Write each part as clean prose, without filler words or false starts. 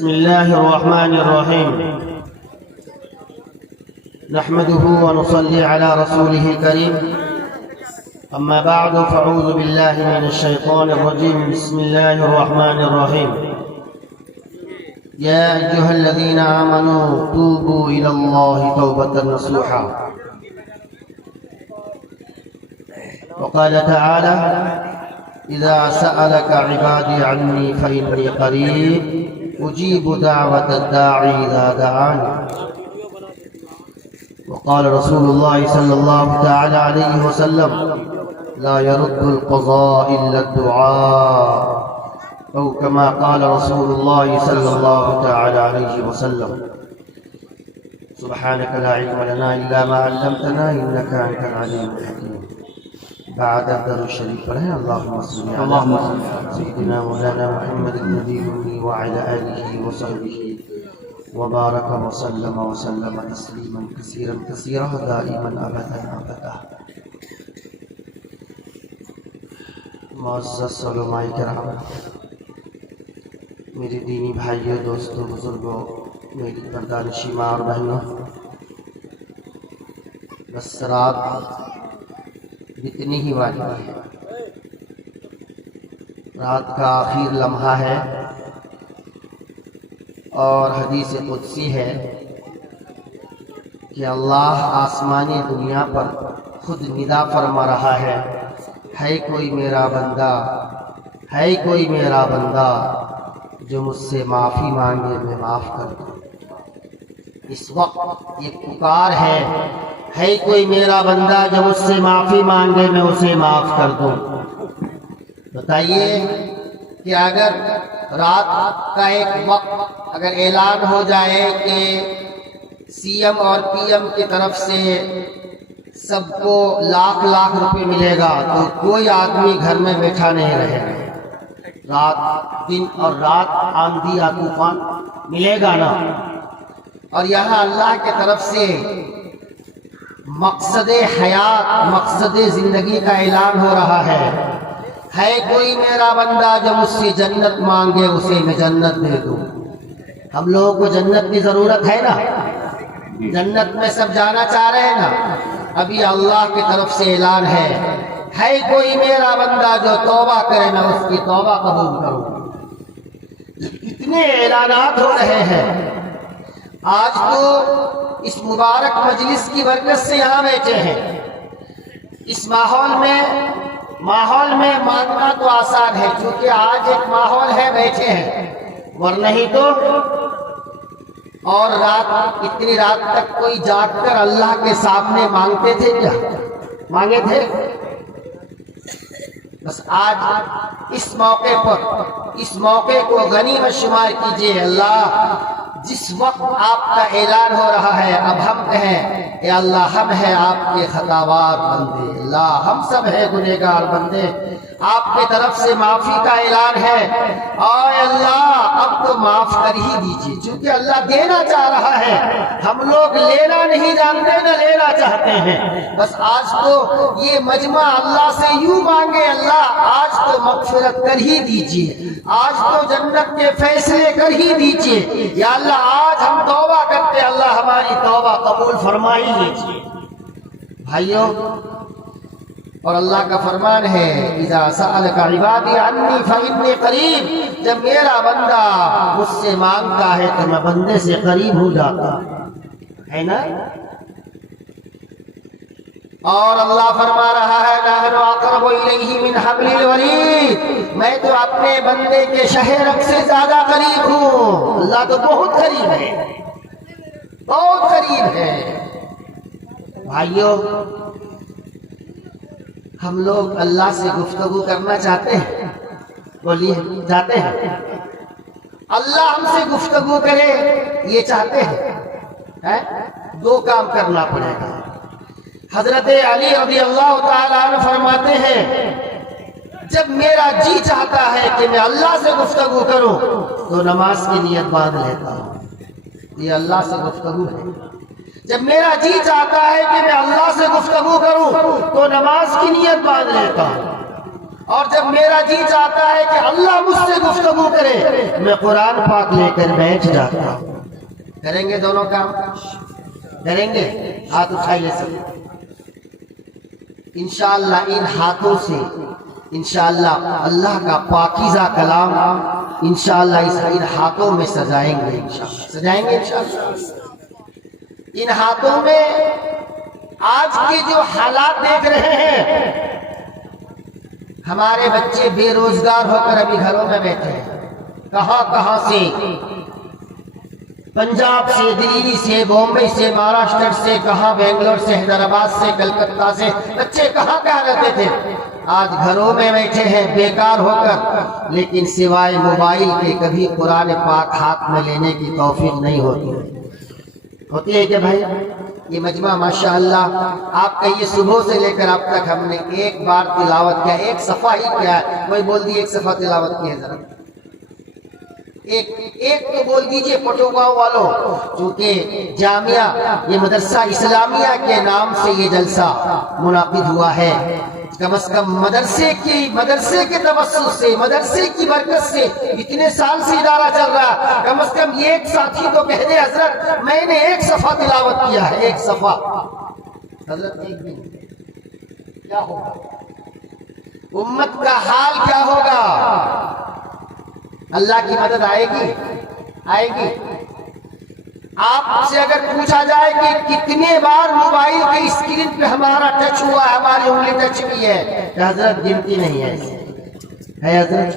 بسم الله الرحمن الرحيم. نحمده ونصلي على رسوله الكريم. أما بعد فأعوذ بالله من الشيطان الرجيم. بسم الله الرحمن الرحيم. يا أيها الذين آمنوا توبوا إلى الله توبة نصوحا. وقال تعالى: إذا سألك عبادي عني فإني قريب أجيب دعوة الداعي إذا دعاني. وقال رسول الله صلى الله تعالى عليه وسلم: لا يرد القضاء إلا الدعاء، أو كما قال رسول الله صلى الله تعالى عليه وسلم. سبحانك لا علم لنا إلا ما علمتنا إنك أنت العليم الحكيم. بعد الدرس الشريف پڑھیں: اللهم صل على سيدنا مولانا محمد النبي الأمي وعلى آله وصحبه وبارك وسلم تسليما كثيرا كثيرا دائما أبدا أبدا. معزز علماء کرام، میرے دینی بھائیوں، دوستوں، بزرگوں، میری پردانشی ماں اور بہنوں، بس رات اتنی ہی والی ہے. رات کا آخر لمحہ ہے اور حدیث قدسی ہے کہ اللہ آسمانی دنیا پر خود ندا فرما رہا ہے کوئی میرا بندہ، ہے کوئی میرا بندہ جو مجھ سے معافی مانگے میں معاف کر دوں. اس وقت یہ پکار ہے کوئی میرا بندہ جو مجھ سے معافی مانگے میں اسے معاف کر دوں. بتائیے کہ اگر رات کا ایک وقت اگر اعلان ہو جائے کہ سی ایم اور پی ایم کی طرف سے سب کو لاکھ لاکھ روپے ملے گا تو کوئی آدمی گھر میں بیٹھا نہیں رہے گا. رات دن اور رات آندھی یا طوفان ملے گا نا. اور یہاں اللہ کی طرف سے مقصد حیات، مقصد زندگی کا اعلان ہو رہا ہے کوئی میرا بندہ جو مجھ سے جنت مانگے اسے میں جنت دے دوں. ہم لوگوں کو جنت کی ضرورت ہے نا، جنت میں سب جانا چاہ رہے ہیں نا. ابھی اللہ کی طرف سے اعلان ہے کوئی میرا بندہ جو توبہ کرے میں اس کی توبہ قبول کروں. اتنے اعلانات ہو رہے ہیں. آج تو اس مبارک مجلس کی برکت سے یہاں بیٹھے ہیں. اس ماحول میں ماننا تو آسان ہے کیونکہ آج ایک ماحول ہے، بیٹھے ہیں، ورنہ ہی تو اور رات اتنی رات تک کوئی جاگ کر اللہ کے سامنے مانگتے تھے؟ کیا مانگے تھے؟ بس آج اس موقع کو غنیمت شمار کیجئے. اللہ جس وقت آپ کا اعلان ہو رہا ہے اب ہم کہیں اے اللہ ہم ہیں آپ کے خطاوار بندے، اللہ ہم سب ہیں گنہگار بندے، آپ کی طرف سے معافی کا اعلان ہے. اور اللہ اب تو معاف کر ہی دیجئے، چونکہ اللہ دینا چاہ رہا ہے. ہم لوگ لینا نہیں جانتے نہ لینا چاہتے ہیں. بس آج تو یہ مجمع اللہ سے یوں مانگے: اللہ آج تو مغفرت کر ہی دیجئے، آج تو جنت کے فیصلے کر ہی دیجئے. یا اللہ آج ہم توبہ کرتے، اللہ ہماری توبہ قبول فرما ہی لیجئے. بھائیوں، اور اللہ کا فرمان ہے: اذا سألک عبادی عنی فإنی قریب. جب میرا بندہ مجھ سے مانگتا ہے تو میں بندے سے قریب ہو جاتا ہے نا. اور اللہ فرما رہا ہے: نحن اقرب الیہ من حبل الورید. میں تو اپنے بندے کے شہ رگ سے زیادہ قریب ہوں. اللہ تو بہت قریب ہے، بہت قریب ہے. بھائیوں، ہم لوگ اللہ سے گفتگو کرنا چاہتے ہیں، بولیے چاہتے ہیں؟ اللہ ہم سے گفتگو کرے یہ چاہتے ہیں؟ دو کام کرنا پڑے گا. حضرت علی رضی اللہ تعالیٰ عنہ فرماتے ہیں: جب میرا جی چاہتا ہے کہ میں اللہ سے گفتگو کروں تو نماز کی نیت باندھ لیتا ہوں. یہ اللہ سے گفتگو ہے. جب میرا جی چاہتا ہے کہ میں اللہ سے گفتگو کروں تو نماز کی نیت باندھ لیتا ہوں. اور جب میرا جی چاہتا ہے کہ اللہ مجھ سے گفتگو کرے میں قرآن پاک لے کر بیٹھ جاتا ہوں۔ کریں گے دونوں کام؟ کریں گے؟ ہاتھ اٹھائیے سب۔ انشاءاللہ ان ہاتھوں سے انشاءاللہ اللہ کا پاکیزہ کلام انشاءاللہ ان ہاتھوں میں سجائیں گے، انشاءاللہ سجائیں گے انشاءاللہ۔ ان ہاتھوں میں آج کے جو حالات دیکھ رہے ہیں، ہمارے بچے بے روزگار ہو کر ابھی گھروں میں بیٹھے ہیں، کہاں کہاں سے، پنجاب سے، دلی سے، بامبے سے، مہاراشٹر سے، کہاں بنگلور سے، حیدرآباد سے، کلکتہ سے، بچے کہاں کہاں رہتے تھے، آج گھروں میں بیٹھے ہیں بیکار ہو کر، لیکن سوائے موبائل کے کبھی قرآن پاک ہاتھ میں لینے کی توفیق نہیں ہوتی ہے کہ بھائی؟ یہ مجمع ماشاءاللہ آپ کہیے صبح سے لے کر اب تک ہم نے ایک بار تلاوت کیا، ایک صفحہ ہی کیا ہے، کوئی بول دیے ایک صفحہ تلاوت کی ہے، ذرا ایک تو بول دیجئے پٹوگاؤں والوں، چونکہ جامعہ یہ مدرسہ اسلامیہ کے نام سے یہ جلسہ منعقد ہوا ہے، کم از کم مدرسے کے توسط سے، مدرسے کی برکت سے اتنے سال سے ادارہ چل رہا، کم از کم ایک ساتھی تو کہہ دے حضرت میں نے ایک صفحہ تلاوت کیا ہے، ایک صفحہ۔ حضرت ایک دن کیا ہوگا؟ امت کا حال کیا ہوگا؟ اللہ کی مدد آئے گی؟ آپ سے اگر پوچھا جائے کہ کتنے بار موبائل کے اسکرین پہ ہمارا ٹچ ہوا ہے، ہماری انگلی ٹچ کی ہے، کہ حضرت گنتی نہیں ہے حضرت،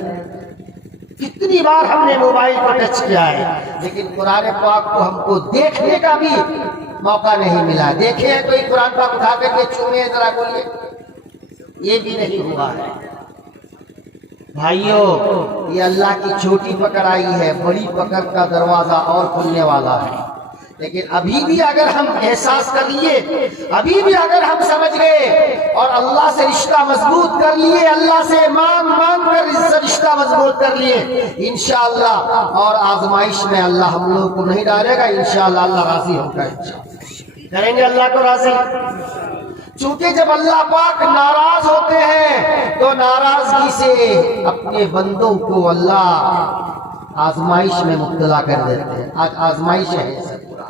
کتنی بار ہم نے موبائل کو ٹچ کیا ہے، لیکن قرآن پاک کو ہم کو دیکھنے کا بھی موقع نہیں ملا۔ دیکھے ہیں کوئی قرآن پاک اٹھا کر کے چھوئے ذرا بولیے؟ یہ بھی نہیں ہوا ہے۔ بھائیوں یہ اللہ کی چھوٹی پکڑ آئی ہے، بڑی پکڑ کا دروازہ اور کھلنے والا ہے، لیکن ابھی بھی اگر ہم احساس کر لیے، ابھی بھی اگر ہم سمجھ گئے اور اللہ سے رشتہ مضبوط کر لیے، اللہ سے مانگ کر رشتہ مضبوط کر لیے، انشاءاللہ اور آزمائش میں اللہ ہم لوگ کو نہیں ڈالے گا، انشاءاللہ اللہ راضی ہوگا، کریں گے اللہ کو راضی۔ چونکہ جب اللہ پاک ناراض ہوتے ہیں تو ناراضگی سے اپنے بندوں کو اللہ آزمائش میں مبتلا کر دیتے ہیں۔ آج آزمائش ہے سب پورا،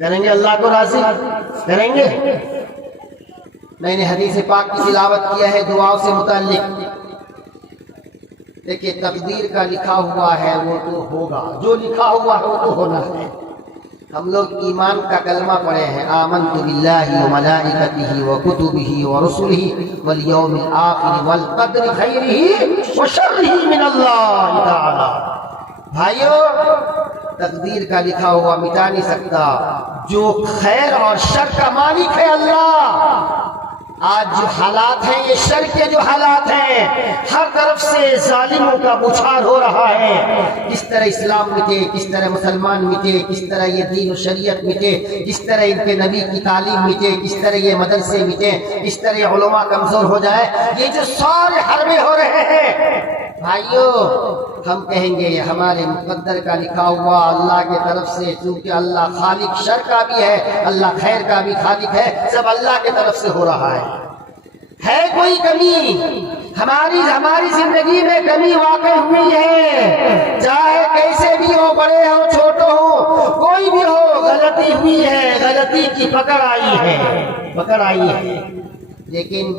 کریں گے اللہ کو راضی؟ کریں گے؟ میں نے حدیث پاک کی تلاوت کیا ہے دعاؤں سے متعلق۔ دیکھیں تقدیر کا لکھا ہوا ہے وہ تو ہوگا، جو لکھا ہوا ہے وہ تو ہونا ہے۔ ہم لوگ ایمان کا کلمہ پڑھے ہیں، آمنت باللہ وملائکتہ وکتبہ ورسلہ والیوم الآخر والقدر خیرہ وشرہ من اللہ تعالی۔ بھائیو تقدیر کا لکھا ہوا مٹا نہیں سکتا، جو خیر اور شر کا مالک ہے اللہ۔ آج جو حالات ہیں، یہ شر کے جو حالات ہیں، ہر طرف سے ظالموں کا بچھار ہو رہا ہے۔ کس طرح اسلام مٹے، کس طرح مسلمان مٹے، کس طرح یہ دین و شریعت مٹے، کس طرح ان کے نبی کی تعلیم مٹے، کس طرح یہ مدرسے مٹے، کس طرح یہ علماء کمزور ہو جائے، یہ جو سارے حربے ہو رہے ہیں بھائیو، ہم کہیں گے یہ ہمارے مقدر کا لکھا ہوا اللہ کی طرف سے، چونکہ اللہ خالق شر کا بھی ہے، اللہ خیر کا بھی خالق ہے، سب اللہ کی طرف سے ہو رہا ہے کوئی کمی ہماری زندگی میں کمی واقع ہوئی ہے، چاہے کیسے بھی ہو، بڑے ہو چھوٹے ہو، کوئی بھی ہو، غلطی ہوئی ہے، غلطی کی پکڑ آئی ہے، لیکن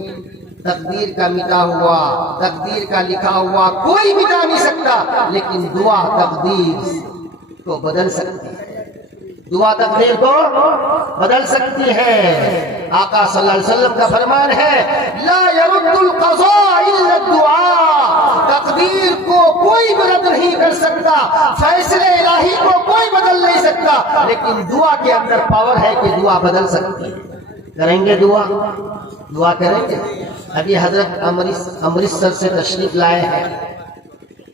تقدیر کا مٹا ہوا، تقدیر کا لکھا ہوا کوئی مٹا نہیں سکتا، لیکن دعا تقدیر کو بدل سکتی ہے، دعا تقدیر کو بدل سکتی ہے۔ آقا صلی اللہ علیہ وسلم کا فرمان ہے لا يرد القضاء الا الدعاء، تقدیر کو کوئی رد نہیں کر سکتا، فیصلے الہی کو کوئی بدل نہیں سکتا، لیکن دعا کے اندر پاور ہے کہ دعا بدل سکتی ہے۔ کریں گے دعا کریں گے؟ ابھی حضرت امرتسر سے تشریف لائے ہیں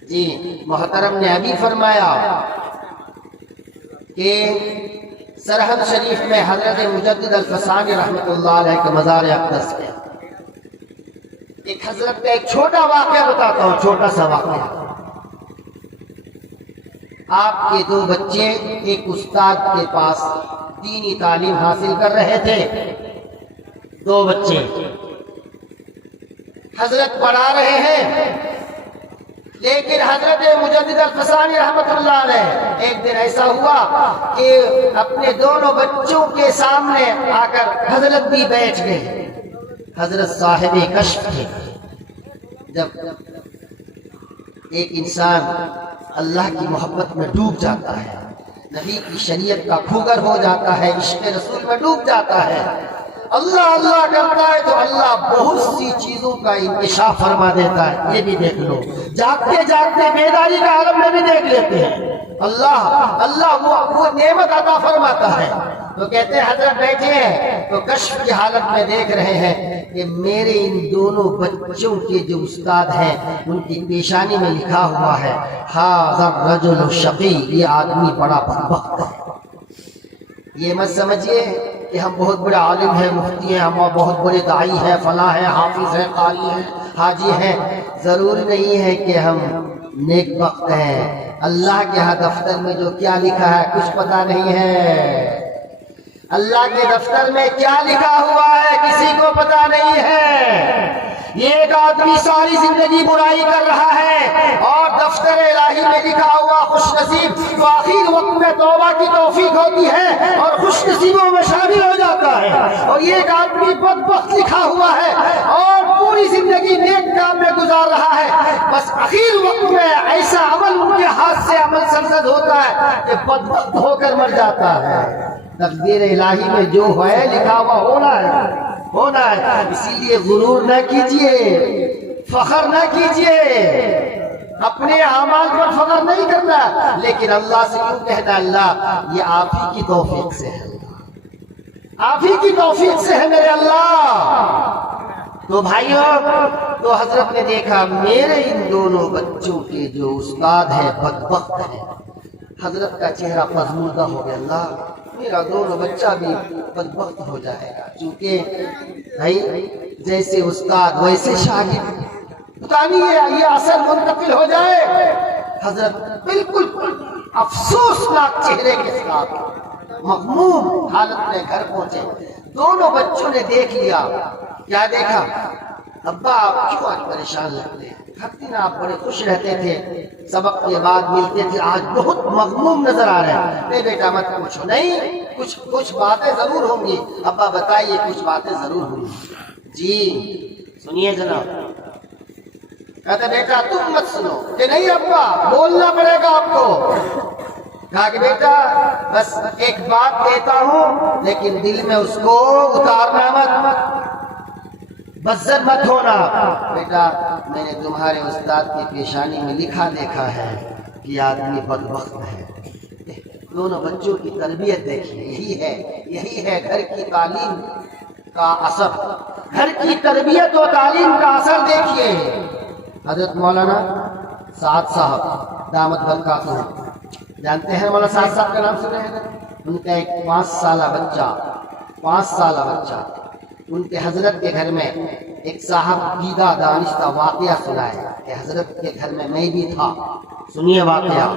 جی، محترم نے ابھی فرمایا کہ سرحد شریف میں حضرت مجدد الفسانی رحمۃ اللہ علیہ کے مزار اقدس کے ایک حضرت کا ایک چھوٹا واقعہ بتاتا ہوں، چھوٹا سا واقعہ۔ آپ کے دو بچے ایک استاد کے پاس دینی تعلیم حاصل کر رہے تھے، دو بچے۔ حضرت پڑھا رہے ہیں، لیکن حضرت مجدد الفسانی رحمت اللہ علیہ ایک دن ایسا ہوا کہ اپنے دونوں بچوں کے سامنے آ کر حضرت بھی بیٹھ گئے۔ حضرت صاحب کشف تھے۔ جب ایک انسان اللہ کی محبت میں ڈوب جاتا ہے، نبی کی شریعت کا کھوگر ہو جاتا ہے، عشق رسول میں ڈوب جاتا ہے، اللہ اللہ کرتا ہے، تو اللہ بہت سی چیزوں کا انکشاف فرما دیتا ہے۔ یہ بھی دیکھ لو، جاگتے جاگتے بیداری کا عالم میں بھی دیکھ لیتے ہیں۔ اللہ وہ نعمت عطا فرماتا ہے۔ تو کہتے ہیں حضرت بیٹھے ہیں تو کشف کی حالت میں دیکھ رہے ہیں کہ میرے ان دونوں بچوں کے جو استاد ہیں ان کی پیشانی میں لکھا ہوا ہے ھذا الرجل الشقی، یہ آدمی بڑا بدبخت ہے۔ یہ مت سمجھیے کہ ہم بہت بڑے عالم ہیں، مفتی ہیں، ہم بہت بڑے داعی ہیں، فلاں ہیں، حافظ ہیں، قاری ہیں، حاجی ہیں۔ ضروری نہیں ہے کہ ہم نیک بخت ہیں۔ اللہ کے ہاں دفتر میں جو کیا لکھا ہے کچھ پتہ نہیں ہے۔ اللہ کے دفتر میں کیا لکھا ہوا ہے کسی کو پتہ نہیں ہے۔ یہ ایک آدمی ساری زندگی برائی کر رہا ہے اور دفتر الہی میں لکھا ہوا خوش نصیب، تو آخر وقت میں توبہ کی توفیق ہوتی ہے اور خوش نصیبوں میں شامل ہو جاتا ہے۔ اور یہ ایک آدمی بدبخت لکھا ہوا ہے اور پوری زندگی نیک کام میں گزار رہا ہے، بس آخر وقت میں ایسا عمل ان کے ہاتھ سے عمل سرزد ہوتا ہے کہ بدبخت ہو کر مر جاتا ہے۔ تقدیر الہی میں جو ہے لکھا ہوا ہونا ہے۔ اسی لیے غرور نہ کیجئے، فخر نہ کیجئے، اپنے اعمال پر فخر نہیں کرنا، لیکن اللہ سے کیوں کہنا اللہ یہ آپ ہی کی توفیق سے ہے، آپ ہی کی توفیق سے ہے میرے اللہ۔ تو بھائیوں، تو حضرت نے دیکھا میرے ان دونوں بچوں کے جو استاد ہیں بدبخت ہیں۔ حضرت کا چہرہ پژمردہ ہو گیا، اللہ میرا دونوں بچہ بھی بدبخت ہو جائے گا، چونکہ بھائی جیسے استاد ویسے شاگرد، پتہ نہیں یہ اثر منتقل ہو جائے۔ حضرت بالکل افسوسناک چہرے کے ساتھ مغموم حالت میں گھر پہنچے۔ دونوں بچوں نے دیکھ لیا، کیا دیکھا؟ ابا آپ کیوں آج پریشان لگتے ہیں؟ ہر دن آپ بڑے خوش رہتے تھے، سبق کے بعد ملتے تھے، آج بہت مغموم نظر آ رہے ہیں۔ نہیں بیٹا مت پوچھو، نہیں کچھ باتیں ضرور ہوں گی۔ ابا بتائیے، کچھ باتیں ضرور ہوں گی۔ جی سنیے جناب۔ کہتے بیٹا تم مت سنو، کہ نہیں ابا بولنا پڑے گا آپ کو۔ کہا کہ بیٹا بس ایک بات کہتا ہوں لیکن دل میں اس کو اتارنا مت، بزر مت ہونا۔ بیٹا میں نے تمہارے استاد کی پیشانی میں لکھا دیکھا ہے کہ آدمی بدبخت ہے۔ دونوں بچوں کی تربیت دیکھیے، یہی ہے گھر کی تعلیم کا اثر، گھر کی تربیت و تعلیم کا اثر دیکھیے۔ حضرت مولانا سعد صاحب دامت برکاتہ، جانتے ہیں مولانا سعد صاحب کا نام سنے ہیں؟ ان کا ایک 5 سالہ بچہ ان کے حضرت کے گھر میں ایک صاحب دیدہ دانشتہ واقعہ سنائے کہ حضرت کے گھر میں میں بھی تھا۔ سنیے واقعہ۔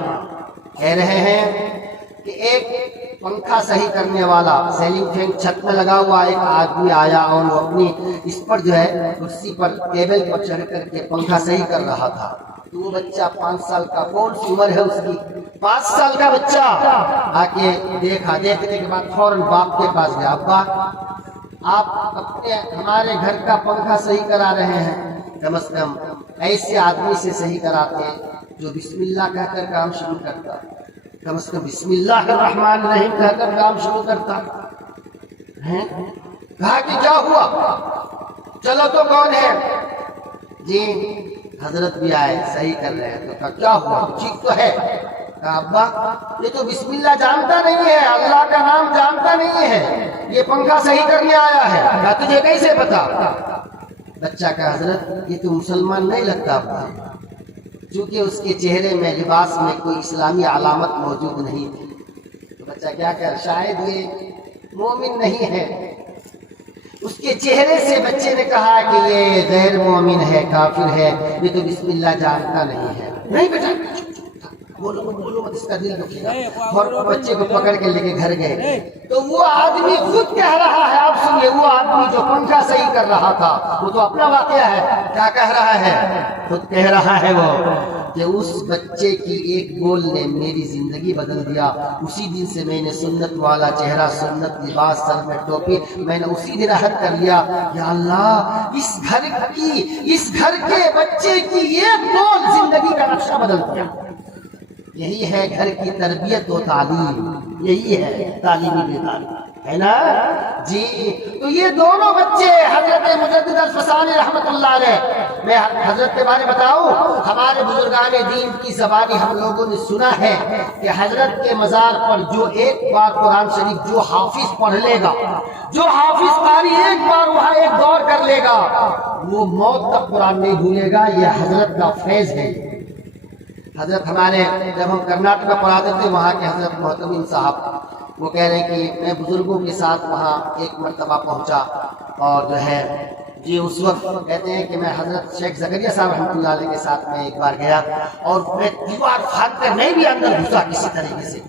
کہہ رہے ہیں کہ ایک پنکھا صحیح کرنے والا، سیلنگ فین چھت میں لگا ہوا ایک آدمی آیا اور وہ اپنی اس پر جو ہے کرسی پر ٹیبل پر چڑھ کر کے پنکھا صحیح کر رہا تھا۔ تو وہ بچہ 5 سال کا، کون سی عمر ہے اس کی؟ 5 سال کا بچہ آ کے دیکھا، دیکھنے کے بعد فوراً باپ کے پاس گیا، ابا آپ ہمارے گھر کا پنکھا صحیح کرا رہے ہیں، کم از کم ایسے آدمی سے صحیح کراتے جو بسم اللہ کہہ کر کام شروع کرتا، کم از کم بسم اللہ الرحمن الرحیم کہہ کر کام شروع کرتا ہے۔ کہا کہ کیا ہوا؟ چلو تو کون ہے؟ جی حضرت بھی آئے، صحیح کر رہے ہیں۔ تو کہا کیا ہوا؟ ٹھیک تو ہے؟ کہا ابا یہ تو بسم اللہ جانتا نہیں ہے، اللہ کا نام جانتا نہیں ہے، یہ پنکھا صحیح کرنے آیا ہے۔ کہا تجھے کیسے پتا؟ بچہ کا حضرت یہ تو مسلمان نہیں لگتا ابا، چونکہ اس کے چہرے میں لباس میں کوئی اسلامی علامت موجود نہیں تھی۔ تو بچہ کیا کہہ، شاید یہ مومن نہیں ہے۔ اس کے چہرے سے بچے نے کہا کہ یہ غیر مومن ہے، کافر ہے، یہ تو بسم اللہ جانتا نہیں ہے۔ نہیں بیٹا بولو مت، اس کا دل دکھے گا. اور بچے کو پکڑ کے لے کے گھر گئے تو وہ آدمی خود کہہ رہا ہے، آپ سنیے، وہ آدمی جو پنکھا صحیح کر رہا تھا وہ تو اپنا واقعہ ہے، کیا کہہ رہا ہے؟ خود کہہ رہا ہے وہ کہ اس بچے کی ایک بول نے میری زندگی بدل دیا. اسی دن سے میں نے سنت والا چہرہ، سنت لباس، سر میں ٹوپی، میں نے اسی دن عہد کر لیا یا اللہ اس گھر کے بچے کی ایک بول زندگی کا نقشہ بدل دیا. یہی ہے گھر کی تربیت و تعلیم، یہی ہے تعلیمی بیداری، ہے نا جی. تو یہ دونوں بچے حضرت مجدد الفسانی رحمت اللہ علیہ، میں حضرت کے بارے بتاؤں، ہمارے بزرگان دین کی زبانی ہم لوگوں نے سنا ہے کہ حضرت کے مزار پر جو ایک بار قرآن شریف جو حافظ پڑھ لے گا، جو حافظ قاری ایک بار وہاں ایک دور کر لے گا، وہ موت تک قرآن نہیں بھولے گا. یہ حضرت کا فیض ہے. حضرت ہمارے جب ہم کرناٹک میں پڑھاتے تھے، وہاں کے حضرت محتمین صاحب وہ کہہ رہے ہیں کہ میں بزرگوں کے ساتھ وہاں ایک مرتبہ پہنچا اور جو ہے جی اس وقت کہتے ہیں کہ میں حضرت شیخ زکریا صاحب رحمۃ اللہ علیہ کے ساتھ میں ایک بار گیا اور میں دیوار پھاڑ کر میں بھی اندر گھسا کسی طریقے سے،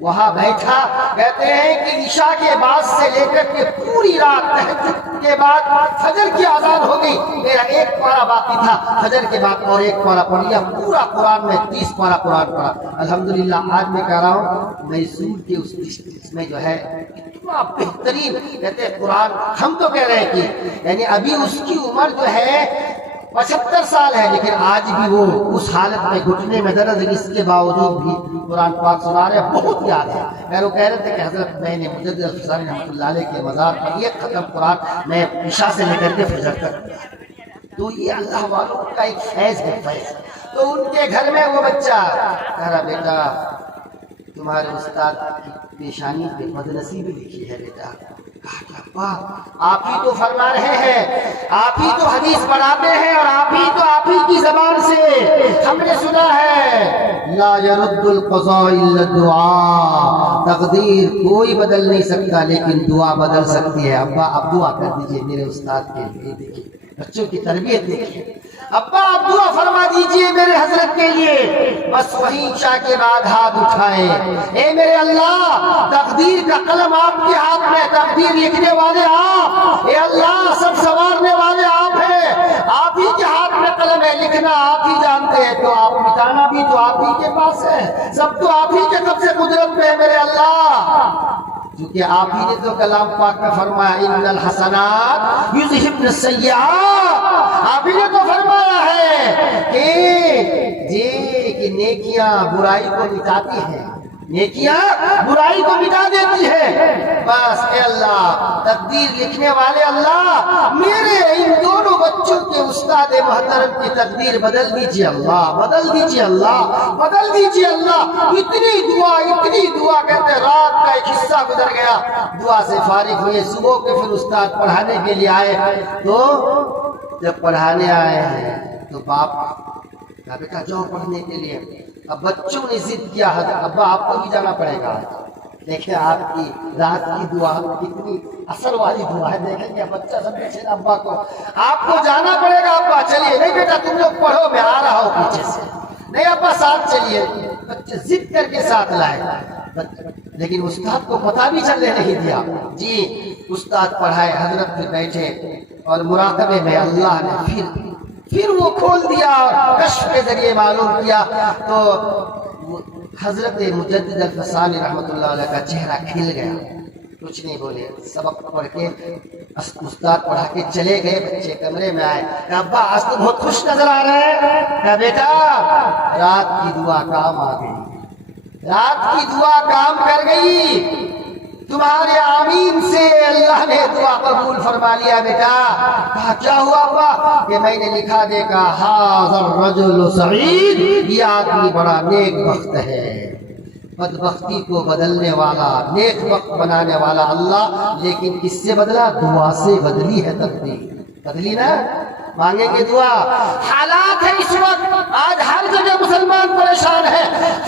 وہاں بیٹھا. کہتے ہیں کہ عشاء کے بعد سے لے کر کے پوری رات تہجد کے بعد فجر کی اذان ہو گئی، میرا ایک پارہ باقی تھا، فجر کے بعد اور ایک پارہ پڑھ لیا. پورا قرآن میں 30 پارہ قرآن پڑھا. الحمدللہ آج میں کہہ رہا ہوں میسور کے اس ڈسٹرکٹ میں جو ہے اتنا بہترین کہتے ہیں قرآن. ہم تو کہہ رہے ہیں کہ یعنی ابھی اس کی عمر جو ہے 75 سال ہے، لیکن آج بھی وہ اس حالت میں گھٹنے میں درد، اس کے باوجود بھی قرآن پاک سنا رہے. بہت یاد ہے. وہ کہہ رہے تھے کہ حضرت میں نے مجدد الفسانی رحمۃ اللہ علیہ کے مزار پر ایک ختم قرآن میں عشاء سے لے کر کے فجر تک. تو یہ اللہ والوں کا ایک فیض ہے، فیض. تو ان کے گھر میں وہ بچہ کہہ رہا بیٹا تمہارے استاد کی پیشانی پہ بدنصیبی لکھی ہے بیٹا. آپ ہی تو فرما رہے ہیں، آپ ہی تو حدیث پڑھاتے ہیں اور آپ ہی کی زبان سے ہم نے سنا ہے لا يرد القضاء الا الدعاء. تقدیر کوئی بدل نہیں سکتا لیکن دعا بدل سکتی ہے. ابا آپ دعا کر دیجئے میرے استاد کے لیے. دیکھیے بچوں کی تربیت دیکھیے. ابا آپ دعا فرما دیجئے میرے حضرت کے لیے. بس وہی عشاء کے بعد ہاتھ اٹھائے، اے میرے اللہ تقدیر کا قلم آپ کے ہاتھ میں، تقدیر لکھنے والے آپ، اے اللہ سب سنوارنے والے آپ ہیں، آپ ہی کے ہاتھ میں قلم ہے، لکھنا آپ ہی جانتے ہیں، تو آپ مٹانا بھی تو آپ ہی کے پاس ہے، سب تو آپ ہی کے قبضے قدرت میں ہے میرے اللہ. کیونکہ آپ ہی نے تو کلام پاک میں فرمایا ان الحسنات یذہبن السیئات. آپ ہی نے تو فرمایا ہے کہ نیکیاں برائی کو مٹاتی ہیں، نیکیاں برائی کو مٹا دیتی ہے. بس اے اللہ تقدیر لکھنے والے اللہ میرے ان دونوں بچوں کے استاد محترم کی تقدیر بدل دیجیے اللہ، بدل دیجیے اللہ، بدل دیجیے اللہ. اتنی دعا کہتے رات کا ایک حصہ گزر گیا. دعا سے فارغ ہوئے، صبح کے پھر استاد پڑھانے کے لیے آئے. تو جب پڑھانے آئے ہیں تو باپ کہا بیٹا جاؤ پڑھنے کے لیے. اب بچوں نے ضد کیا ابا آپ کو بھی جانا پڑے گا. دیکھیں آپ کی رات کی دعا کتنی اثر والی دعا ہے. دیکھیں کہ بچہ سب پیچھے ابا کو آپ کو جانا پڑے گا. ابا چلیے. نہیں بیٹا تم لوگ پڑھو میں آ رہا ہوں پیچھے سے. نہیں ابا ساتھ چلیے. بچے ضد کر کے ساتھ لائے، لیکن استاد کو پتہ بھی چلنے نہیں دیا. جی استاد پڑھائے، حضرت پہ بیٹھے اور مراقبے میں اللہ نے پھر وہ کھول دیا اور کشف کے ذریعے معلوم کیا تو حضرت مجدد الفسانی رحمۃ اللہ علیہ کا چہرہ کھل گیا. کچھ نہیں بولے، سبق پڑھ کے استاد پڑھا کے چلے گئے. بچے کمرے میں آئے، ابا آج تو بہت خوش نظر آ رہے ہیں. کہا بیٹا رات کی دعا کام آ گئی، رات کی دعا کام کر گئی. تمہارے آمین سے اللہ نے دعا قبول فرما لیا. بیٹا کہا کیا ہوا ابا؟ کہ میں نے لکھا دیکھا ھذا الرجل سعید، یہ آدمی بڑا نیک بخت ہے. بدبختی کو بدلنے والا، نیک بخت بنانے والا اللہ. لیکن کس سے بدلا؟ دعا سے بدلی ہے تقدیر. بدلی نا، مانگیں گے دعا. حالات ہے اس وقت آج ہر جگہ مسلمان پریشان ہے.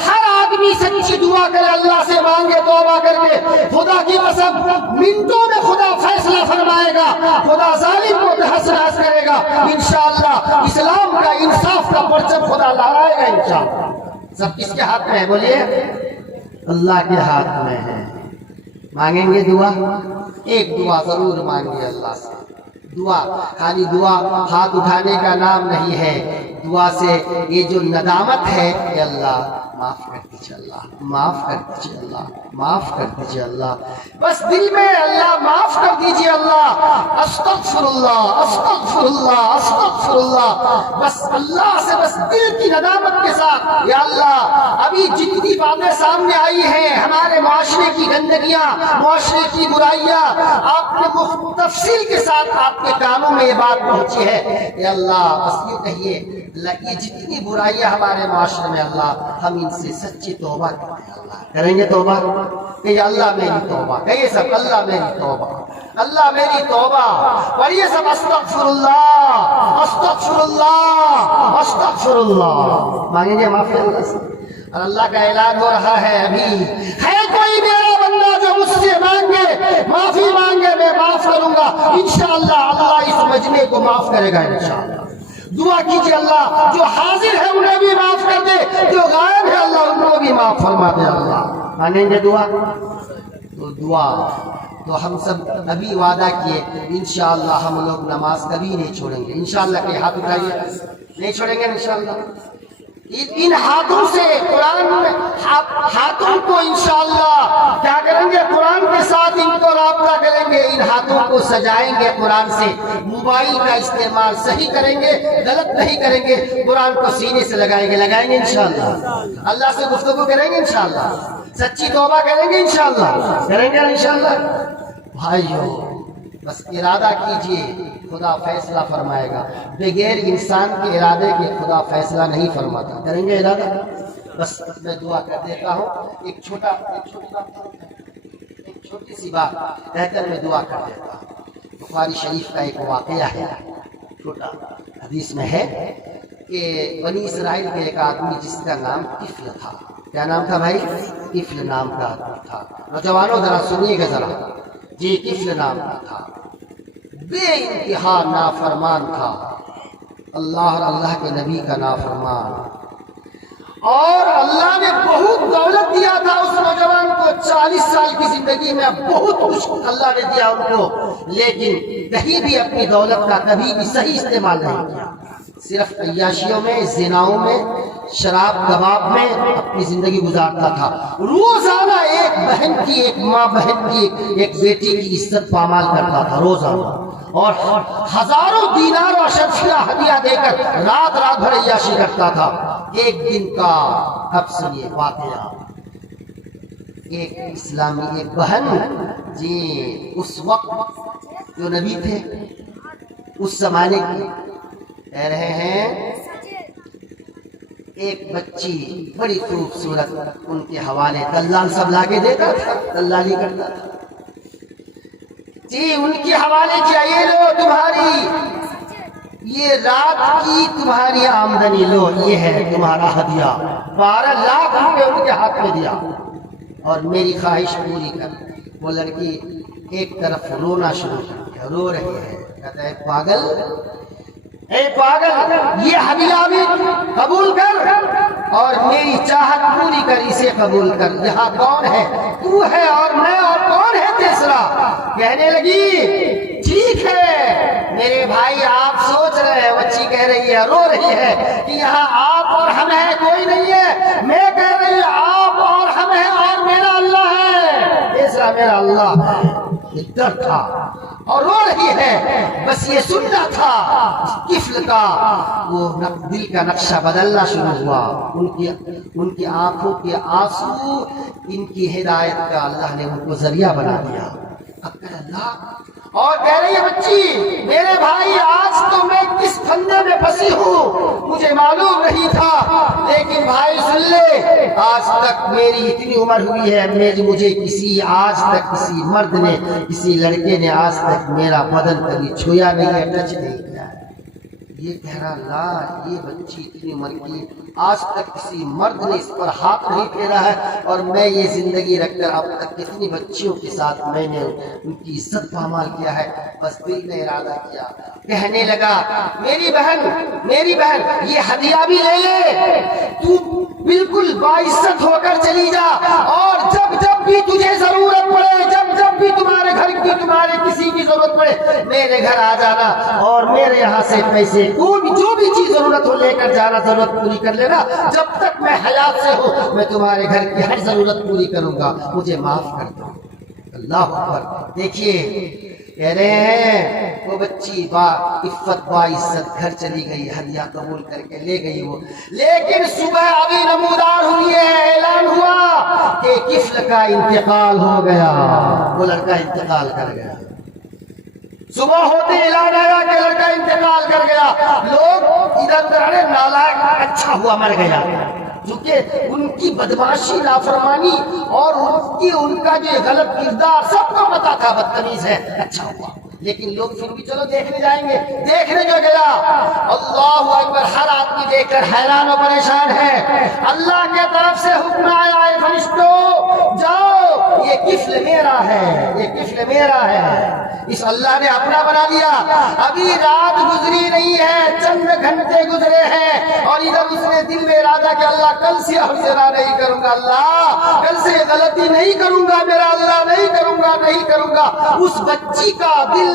ہر آدمی سچی دعا کرے، اللہ سے مانگے توبہ کر کے. خدا کی قسم منٹوں میں خدا فیصلہ فرمائے گا، خدا ظالم کو تحس نحس کرے گا. انشاءاللہ اسلام کا، انصاف کا پرچم خدا لہرائے گا انشاءاللہ. سب کس کے ہاتھ میں ہے؟ بولیے اللہ کے ہاتھ میں ہے۔ مانگیں گے دعا؟ ایک دعا ضرور مانگے اللہ سے۔ دعا خالی دعا ہاتھ اٹھانے کا نام نہیں ہے، دعا سے یہ جو ندامت ہے کہ اللہ معاف کر دیجیے، اللہ معاف کر دیجیے، اللہ معاف کر دیجیے، اللہ بس دل میں اللہ معاف کر دیجیے، اللہ استغفر اللہ استغفر اللہ استغفر اللہ، بس اللہ سے بس دل کی ندامت کے ساتھ، یا اللہ ابھی جتنی باتیں سامنے آئی ہیں، ہمارے معاشرے کی گندگیاں، معاشرے کی برائیاں، آپ نے تفصیل کے ساتھ آپ کے کانوں میں یہ بات پہنچی ہے، یا اللہ بس یہ کہیے یہ جتنی برائیاں ہمارے معاشرے میں، اللہ ہم ان سے سچی توبہ کرتے ہیں، اللہ کریں گے توبہ کہ یا اللہ میری توبہ، کہیے سب اللہ میری توبہ، اللہ میری توبہ، پڑھیے سب استغفر اللہ استغفر اللہ استغفر اللہ، مانگیں گے معافی اللہ سے۔ اور اللہ کا اعلان ہو رہا ہے ابھی، ہے کوئی میرا بندہ جو مجھ سے مانگے معافی مانگے میں معاف کروں گا، انشاءاللہ اللہ اس مجمع کو معاف کرے گا انشاءاللہ۔ دعا کیجئے اللہ جو حاضر ہے انہیں بھی معاف کر دے، جو غائب ہے اللہ ان کو بھی معاف فرما دے، اللہ مانیں گے دعا؟ تو دعا تو ہم سب ابھی وعدہ کیے انشاءاللہ ہم لوگ نماز کبھی نہیں چھوڑیں گے، انشاءاللہ کہ ہاتھ اٹھائیے، نہیں چھوڑیں گے انشاءاللہ۔ ان ہاتھوں سے قرآن میں ہاتھوں کو انشاءاللہ کیا کریں گے؟ قرآن کے ساتھ ان کو رابطہ کریں گے، ان ہاتھوں کو سجائیں گے قرآن سے، موبائل کا استعمال صحیح کریں گے، غلط نہیں کریں گے، قرآن کو سینے سے لگائیں گے انشاءاللہ، اللہ سے گفتگو کریں گے انشاءاللہ، سچی توبہ کریں گے انشاءاللہ، کریں گے انشاءاللہ۔ بھائیو بس ارادہ کیجئے، خدا فیصلہ فرمائے گا، بغیر انسان کے ارادے کے خدا فیصلہ نہیں فرماتا، کریں گے ارادہ؟ بس میں دعا کر دیتا ہوں، ایک چھوٹی سی بات کہہ کر میں دعا کر دیتا ہوں۔ بخاری شریف کا ایک واقعہ ہے، چھوٹا حدیث میں ہے کہ بنی اسرائیل کے ایک آدمی جس کا نام کفل تھا، کیا نام تھا بھائی؟ کفل نام کا آدمی تھا، نوجوانوں ذرا سنیے گا ذرا، جی کفل نام کا تھا، بے انتہا نافرمان تھا، اللہ اور اللہ کے نبی کا نافرمان، اور اللہ نے بہت دولت دیا تھا اس نوجوان کو، 40 سال کی زندگی میں بہت کچھ اللہ نے دیا ان کو، لیکن کہیں بھی اپنی دولت کا کبھی بھی صحیح استعمال نہیں کیا، صرف عیاشیوں میں، زناؤں میں، شراب کباب میں اپنی زندگی گزارتا تھا، روزانہ ایک بہن کی، ایک ماں بہن کی، ایک بیٹی کی عزت پامال کرتا تھا روزانہ، اور ہزاروں دینار اور شرفیہ ہدیہ دے کر رات رات بھر عیاشی کرتا تھا۔ ایک دن کا اب سنیے واقعہ، ایک اسلامی ایک بہن جی اس وقت جو نبی تھے اس زمانے کی کہہ رہے ہیں، ایک بچی بڑی خوبصورت ان کے حوالے دلال سب لاگے دیتا تھا، دلالی کرتا تھا جی، ان کے حوالے کیا، یہ لو تمہاری یہ رات کی تمہاری آمدنی، لو یہ ہے تمہارا ہدیہ، 12 لاکھ روپے ان کے ہاتھ میں دیا، اور میری خواہش پوری کر۔ وہ لڑکی ایک طرف رونا شروع کر دیا، رو رہی ہے، کہتا ہے پاگل، اے پاگل، یہ ہدیہ بھی قبول کر اور میری چاہت پوری کر، اسے قبول کر، یہاں کون ہے؟ تو ہے اور میں، اور کون ہے تیسرا؟ کہنے لگی ٹھیک ہے میرے بھائی، آپ سوچ رہے ہیں، بچی کہہ رہی ہے، رو رہی ہے کہ یہاں آپ اور ہم ہیں، کوئی نہیں ہے، میں کہہ رہی ہوں آپ اور ہم ہیں، اور میرا اللہ ہے، تیسرا میرا اللہ ہے۔ ڈر تھا اور رو رہی ہے، بس یہ سننا تھا کفل کا وہ دل کا نقشہ بدلنا شروع ہوا، ان کی آنکھوں کے آنسو ان کی ہدایت کا اللہ نے ان کو ذریعہ بنا دیا۔ اب اللہ اور کہہ رہی ہے بچی، میرے بھائی آج تو میں کس پھندے میں پھنسی ہوں مجھے معلوم نہیں تھا، لیکن بھائی سن لے، آج تک میری اتنی عمر ہوئی ہے، مجھے آج تک کسی مرد نے، کسی لڑکے نے آج تک میرا بدن کبھی چھویا نہیں ہے، ٹچ نہیں کیا ہے، یہ کہہ رہا اللہ یہ بچی اتنی عمر کی آج تک کسی مرد نے اس پر ہاتھ نہیں پھیرا ہے، اور میں یہ زندگی رکھ کر اب تک کتنی بچیوں کے ساتھ میں نے ان کی عزت پامال کیا ہے۔ بس دل نے ارادہ کیا، کہنے لگا میری بہن یہ ہدیہ بھی لے لے، تو بالکل باعزت ہو کر چلی جا، اور جب بھی تجھے ضرورت پڑے، جب بھی تمہارے گھر کی تمہارے کسی کی ضرورت پڑے میرے گھر آ جانا، اور میرے یہاں سے پیسے جو بھی چیز ضرورت ہو لے کر جانا، ضرورت پوری کر لینا، جب تک میں حیات سے ہوں میں تمہارے گھر کی ہر ضرورت پوری کروں گا، مجھے معاف کر دو۔ اللہ اکبر۔ دیکھیے کہہ رہے ہیں وہ بچی با عفت با عزت گھر چلی گئی، ہدیہ قبول کر کے لے گئی وہ، لیکن صبح ابھی نمودار ہوئی ہے، اعلان ہوا کہ کفل کا انتقال ہو گیا، وہ لڑکا انتقال کر گیا۔ صبح ہوتے اعلان آیا کہ لڑکا انتقال کر گیا، لوگ ادھر ادھر ارے نالائق، اچھا ہوا مر گیا، کیونکہ ان کی بدماشی نافرمانی اور ان کا جو غلط کردار سب کو پتا تھا، بدتمیز ہے، اچھا ہوا۔ لیکن لوگ پھر بھی چلو دیکھنے جائیں گے، دیکھنے جو گیا اللہ اکبر، ہر آدمی دیکھ کر حیران و پریشان ہے۔ اللہ کے طرف سے حکم آیا ہے فرشتوں جاؤ، یہ کفل میرا ہے، یہ کفل میرا ہے، اس اللہ نے اپنا بنا دیا۔ ابھی رات گزری نہیں ہے، چند گھنٹے گزرے ہیں، اور ادھر اس نے دل میں ارادہ کہ اللہ کل سے اور زنا نہیں کروں گا، اللہ کل سے غلطی نہیں کروں گا، میرا اللہ نہیں کروں گا۔ اس بچی کا دل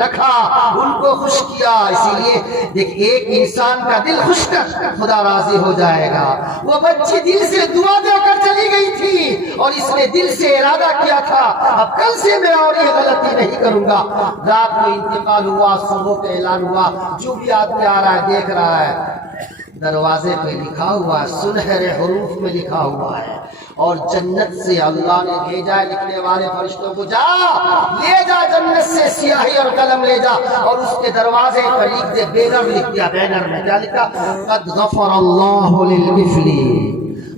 رکھا، ان کو خوش کیا۔ اسی لیے دیکھ ایک انسان کا دل خوش کر خدا راضی ہو جائے گا۔ وہ بچی دل سے دعا دے کر چلی گئی تھی، اور اس نے دل سے ارادہ کیا تھا اب کل سے میں اور یہ غلطی نہیں کروں گا۔ رات کو انتقال ہوا، صبح پہ اعلان ہوا، جو بھی آدمی آ رہا ہے دیکھ رہا ہے، دروازے پہ لکھا ہوا ہے، سنہرے حروف میں لکھا ہوا ہے، اور جنت سے اللہ نے بھیجا ہے لکھنے والے فرشتوں کو، جا لے جا جنت سے سیاہی اور قلم لے جا، اور اس کے دروازے پر لکھ دے، بینر لکھ دیا، بینر میں کیا لکھا؟ قد غفر اللہ للکفل،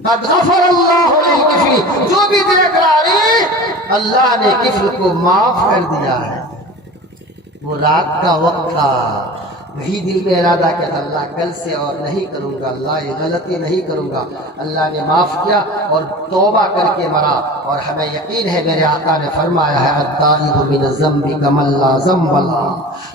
قد غفر اللہ للکفل، جو بھی دیکھ رہا ہے اللہ نے کفل کو معاف کر دیا ہے۔ وہ رات کا وقت تھا، وہی دل میں ارادہ کہ اللہ کل سے اور نہیں کروں گا، اللہ یہ غلطی نہیں کروں گا، اللہ نے معاف کیا اور توبہ کر کے مرا۔ اور ہمیں یقین ہے میرے آقا نے فرمایا ہے التائب من الذنب کمن لا ذنب له،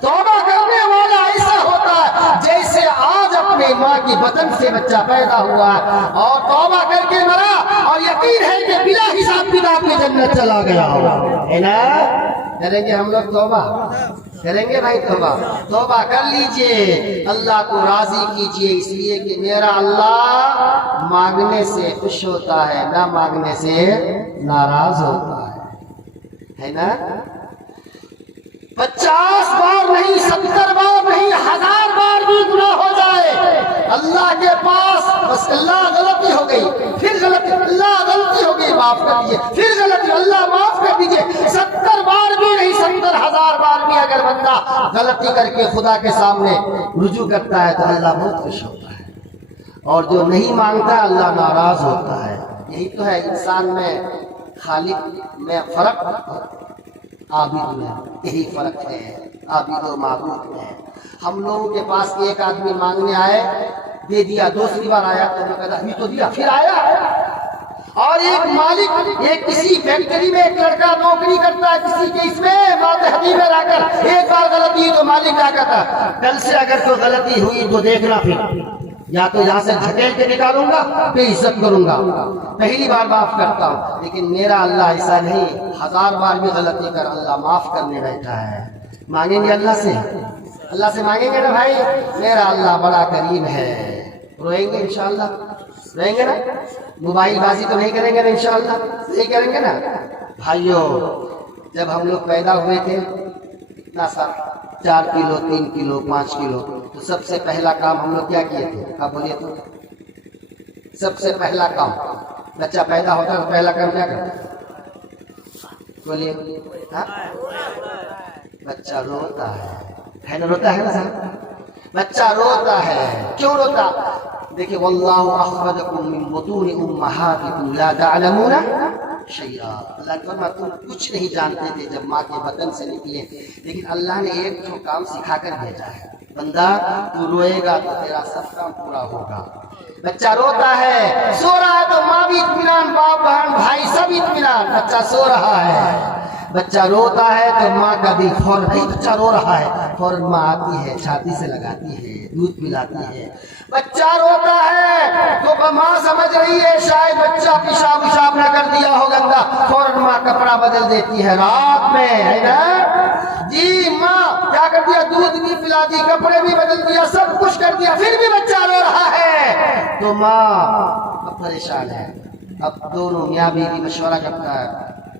توبہ کرنے والا ایسا ہوتا ہے جیسے آج اپنے ماں کی بطن سے بچہ پیدا ہوا ہے اور توبہ کر کے مرا، اور یقین ہے کہ بلا حساب کتاب کی جنت چلا گیا ہے نا۔ کریں گے ہم لوگ توبہ؟ کریں گے بھائی توبہ کر لیجئے، اللہ کو راضی کیجئے، اس لیے کہ میرا اللہ مانگنے سے خوش ہوتا ہے، نہ مانگنے سے ناراض ہوتا ہے نا۔ 50 بار نہیں، 70 بار نہیں، 1000 بار بھی گناہ ہو جائے اللہ کے پاس، بس اللہ غلطی ہو گئی، پھر غلطی، اللہ غلطی ہو گئی معاف کر دیجئے، پھر غلطی، اللہ معاف کر دیجئے، 70 بار بھی نہیں، 70,000 بار بھی اگر بندہ غلطی کر کے خدا کے سامنے رجوع کرتا ہے تو اللہ بہت خوش ہوتا ہے، اور جو نہیں مانگتا اللہ ناراض ہوتا ہے۔ یہی تو ہے انسان میں خالق میں فرق، عابد میں، یہی فرق ہے، عابد و معبود میں۔ ہم لوگوں کے پاس ایک آدمی مانگنے آئے، دے دیا، دوسری بار آیا تو میں کہا ابھی تو دیا، پھر آیا۔ اور ایک مالک، ایک کسی فیکٹری میں ایک لڑکا نوکری کرتا ہے کسی کے اس میں ماتحتی میں رہ کر، ایک بار غلطی ہوئی تو مالک کیا کہتا ہے کل سے اگر کوئی غلطی ہوئی تو دیکھنا، پھر یا تو یہاں سے دھکیل کے نکالوں گا، بے عزت کروں گا، پہلی بار معاف کرتا ہوں۔ لیکن میرا اللہ ایسا نہیں، 1000 بار بھی غلطی کر اللہ معاف کرنے بیٹھا ہے۔ مانگیں گے اللہ سے، اللہ سے مانگیں گے نا بھائی، میرا اللہ بڑا کریم ہے۔ روئیں گے انشاءاللہ، روئیں گے نا، موبائل بازی تو نہیں کریں گے نا انشاءاللہ، نہیں کریں گے نا۔ بھائیو جب ہم لوگ پیدا ہوئے تھے اتنا سا 4 کلو 3 کلو 5 کلو، تو سب سے پہلا کام ہم لوگ کیا کیے تھے؟ آپ بولیے تو، سب سے پہلا کام بچہ پیدا ہوتا ہے تو پہلا کام کیا کرتا؟ بولیے، بچہ روتا ہے نا، روتا ہے نا صاحب، بچہ روتا ہے، کیوں روتا؟ دیکھیں واللہ اخرجکم من بطون امہاتکم لا تعلمون شيئا. اللہ نے فرمایا تم کچھ نہیں جانتے تھے جب ماں کے بطن سے نکلے، لیکن اللہ نے ایک تو کام سکھا کر بھیجا ہے، بندہ تو روئے گا تو تیرا سب کام پورا ہوگا. بچہ روتا ہے، سو رہا ہے تو ماں بھی اطمینان، باپ بہن بھائی سب اطمینان. بچہ سو رہا ہے، بچہ روتا ہے تو ماں کا دل فوراً، نہیں بچہ رو رہا ہے، فوراً ماں آتی ہے، چھاتی سے لگاتی ہے، دودھ پلاتی ہے. بچہ روتا ہے تو ماں سمجھ رہی ہے شاید بچہ پیشاب نہ کر دیا ہو گندا، فوراً ماں کپڑا بدل دیتی ہے رات میں، ہے نا جی. ماں کیا کر دیا، دودھ بھی پلا دی، کپڑے بھی بدل دیا، سب کچھ کر دیا، پھر بھی بچہ رو رہا ہے تو ماں اب پریشان ہے. اب دونوں میاں بیوی مشورہ کرتا ہے،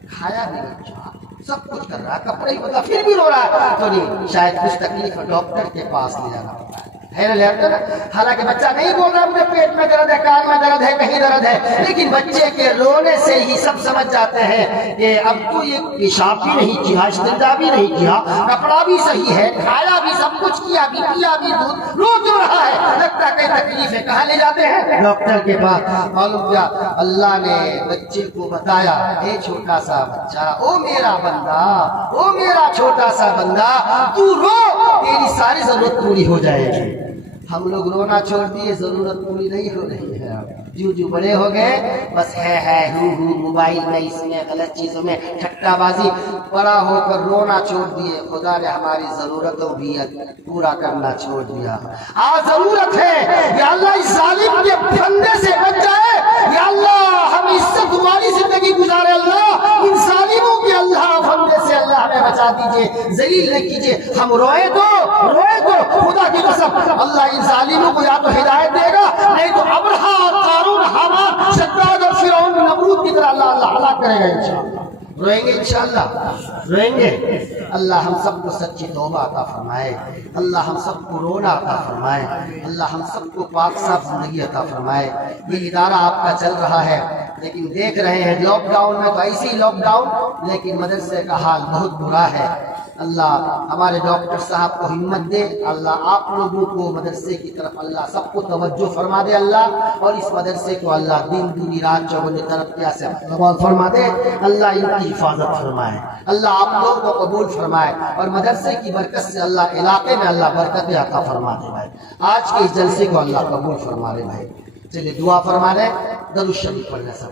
کھایا بھی بچہ، سب کچھ کر رہا ہے، کپڑے ہی بدلا، پھر بھی رو رہا ہے تو نہیں، شاید کچھ تکلیف ہے، ڈاکٹر کے پاس لے جانا پڑتا ہے. حالانکہ بچہ نہیں بول رہا مجھے پیٹ میں درد ہے، کان میں درد ہے، کہیں درد ہے، لیکن بچے کے رونے سے ہی سب سمجھ جاتے ہیں کہ اب تو یہ پیشاب بھی نہیں کیا، استنجا بھی نہیں کیا، کپڑا بھی صحیح ہے، کھایا بھی، سب کچھ کیا بھی، پیا بھی، دودھ رو کیوں رہا ہے، لگتا کئی تکلیف ہے. کہاں لے جاتے ہیں؟ ڈاکٹر کے پاس. معلوم کیا اللہ نے بچے کو بتایا، اے چھوٹا سا بچہ، او میرا بندہ، او میرا چھوٹا سا بندہ، تو رو، تیری ساری ضرورت پوری ہو جائے گی. ہم لوگ رونا چھوڑ دیے، ضرورت پوری نہیں ہو رہی ہے. جو بڑے ہو گئے بس ہے موبائل میں، اس میں، غلط چیزوں میں ٹھٹا بازی، بڑا ہو کر رونا چھوڑ دیے. خدا نے ہماری ضرورتوں بھی پورا کرنا چھوڑ دیا. آج ضرورت ہے یا اللہ اس ظالم کے پھندے سے بچ جائے، یا اللہ ہم عزت والی زندگی گزارے، اللہ ان ظالموں کے اللہ پھندے سے اللہ ہمیں بچا دیجئے، ذلیل نہ کیجئے. ہم روئے تو خدا کی قسم اللہ ان ظالموں کو یا تو ہدایت دے گا، نہیں تو ابرہا، قارون، حامان، شداد اور فرعون، نمرود کی طرح اللہ ہلاک کرے گا. انشاءاللہ روئیں گے، انشاءاللہ روئیں گے. اللہ ہم سب کو سچی توبہ عطا فرمائے، اللہ ہم سب کو رونا عطا فرمائے، اللہ ہم سب کو پاک صاف زندگی عطا فرمائے. یہ ادارہ آپ کا چل رہا ہے، لیکن دیکھ رہے ہیں لاک ڈاؤن میں تو ایسی لاک ڈاؤن، لیکن مدرسے کا حال بہت برا ہے. اللہ ہمارے ڈاکٹر صاحب کو ہمت دے، اللہ آپ لوگوں کو مدرسے کی طرف اللہ سب کو توجہ فرما دے اللہ، اور اس مدرسے کو اللہ دن دنی رات چوگنے ترقیہ سے فرما دے. اللہ ان کی حفاظت فرمائے، اللہ آپ لوگوں کو قبول فرمائے، اور مدرسے کی برکت سے اللہ علاقے میں اللہ برکت عطا فرما دے. بھائی آج کے اس جلسے کو اللہ قبول فرما لے. بھائی چلیے دعا فرما لے، درود شریف پڑھنے سب.